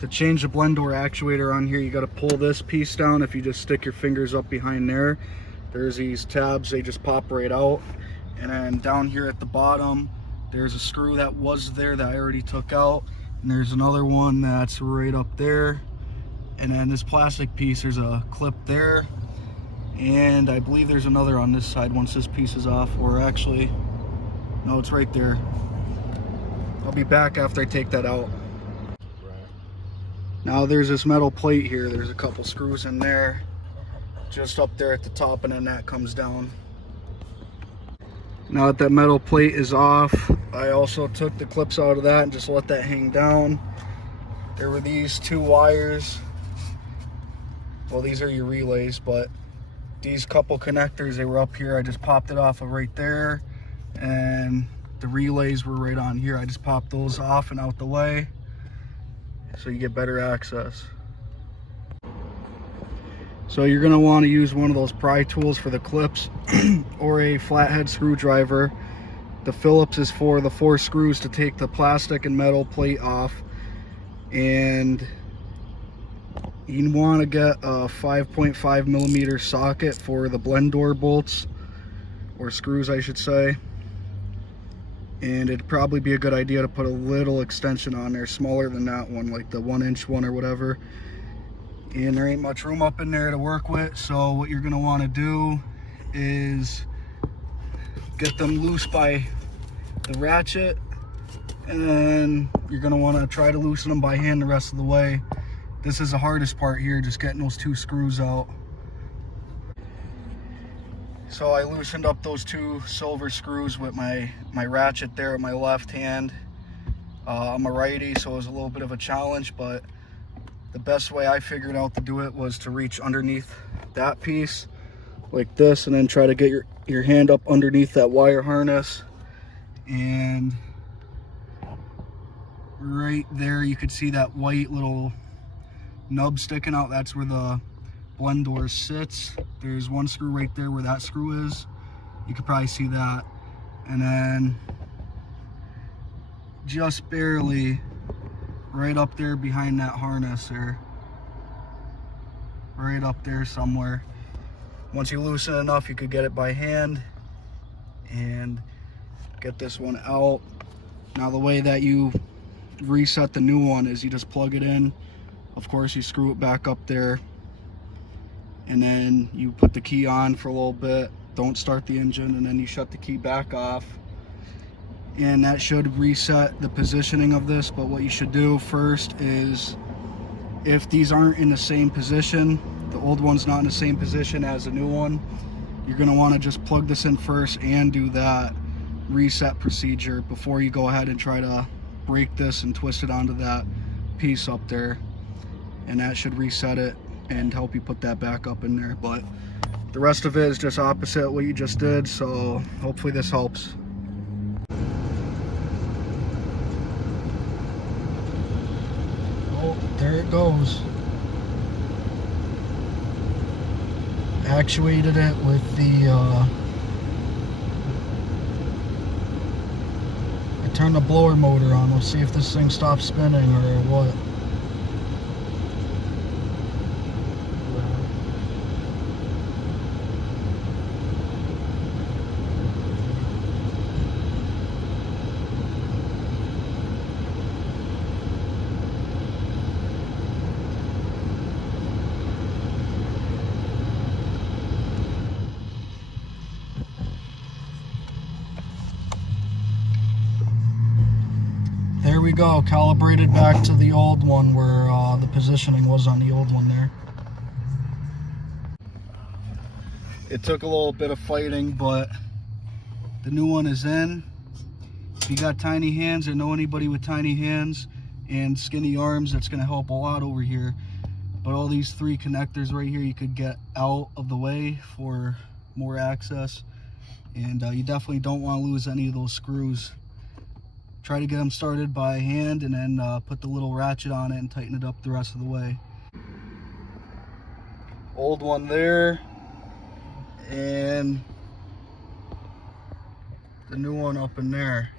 To change the blend door actuator on here, you got to pull this piece down. If you just stick your fingers up behind there, there's these tabs, they just pop right out. And then down here at the bottom, there's a screw that was there that I already took out, and there's another one that's right up there. And then this plastic piece, there's a clip there, and I believe there's another on this side once this piece is off, or actually, no, it's right there. I'll be back after I take that out. Now there's this metal plate here, there's a couple screws in there, just up there at the top, and then that comes down. Now that metal plate is off, I also took the clips out of that and just let that hang down. There were these two wires, well, these are your relays, but these couple connectors, they were up here. I just popped it off of right there, and the relays were right on here. I just popped those off and out the way so you get better access. So you're going to want to use one of those pry tools for the clips or a flathead screwdriver. The Phillips is for the 4 screws to take the plastic and metal plate off, and you want to get a 5.5 millimeter socket for the blend door bolts, or screws I should say. And it'd probably be a good idea to put a little extension on there, smaller than that one, like the 1-inch one or whatever. And there ain't much room up in there to work with, so what you're going to want to do is get them loose by the ratchet, and then you're going to want to try to loosen them by hand the rest of the way. This is the hardest part here, just getting those 2 screws out. So I loosened up those 2 silver screws with my ratchet there with my left hand. I'm a righty, so it was a little bit of a challenge, but the best way I figured out to do it was to reach underneath that piece like this, and then try to get your hand up underneath that wire harness, and right there you could see that white little nub sticking out. That's where the blend door sits. There's one screw right there where that screw is. You could probably see that. And then just barely right up there behind that harness there, right up there somewhere. Once you loosen it enough, you could get it by hand and get this one out. Now the way that you reset the new one is you just plug it in. Of course, you screw it back up there, and then you put the key on for a little bit, don't start the engine, and then you shut the key back off, and that should reset the positioning of this. But what you should do first is, if these aren't in the same position, the old one's not in the same position as the new one, you're going to want to just plug this in first and do that reset procedure before you go ahead and try to break this and twist it onto that piece up there, and that should reset it and help you put that back up in there. But the rest of it is just opposite what you just did, so hopefully this helps. Oh, there it goes. Actuated it with the I turned the blower motor on. We'll see if this thing stops spinning or what. There we go, calibrated back to the old one where the positioning was on the old one there. It took a little bit of fighting, but the new one is in. If you got tiny hands or know anybody with tiny hands and skinny arms, that's going to help a lot over here. But all these 3 connectors right here, you could get out of the way for more access, and you definitely don't want to lose any of those screws. Try to get them started by hand, and then put the little ratchet on it and tighten it up the rest of the way. Old one there, and the new one up in there.